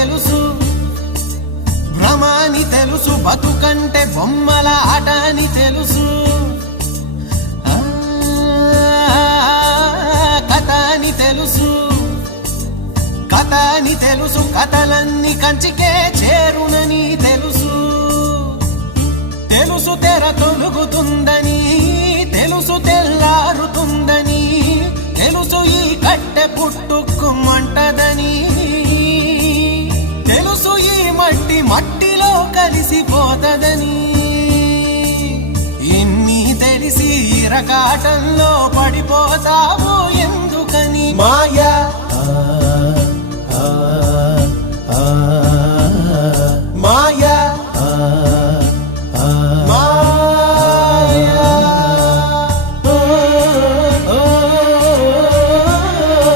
తెలుసు. భ్రమాని తెలుసు బతుకంటే బొమ్మల ఆట అని తెలుసు. కథ అని తెలుసు. కథ అని తెలుసు కథలన్నీ కంచికే చేరునని తెలుసు. తెలుసు తెర తొలుగుతుందని తెలుసు తెల్లారుతుందని తెలుసు ఈ కట్ట మట్టిలో కలిసిపోతదని. ఎన్ని తెలిసి ఇరకాటంలో పడిపోతావు.